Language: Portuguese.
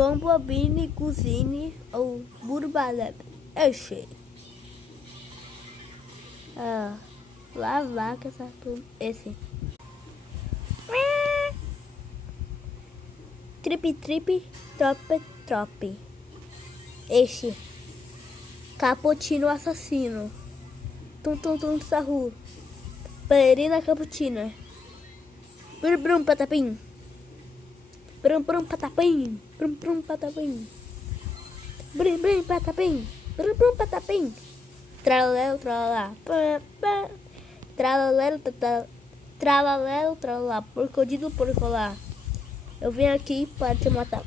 Bombobine, Cousine ou Burbaleb. Eu sei. Lá vaca, esse. Trip, trip, trope, trope. Este. Cappuccino assassino. Tum, tum, tum, sarru. Ballerina cappuccina. Brum, brum, patapim. Brum, brum, patapim. Brum, brum, patapim. Brum, brum, patapim. Brum, brum, patapim. Tralalelo, tralalá. Tralalelo, tralalelo, tralalá. Porcodido, porcolá. Eu vim aqui para te matar.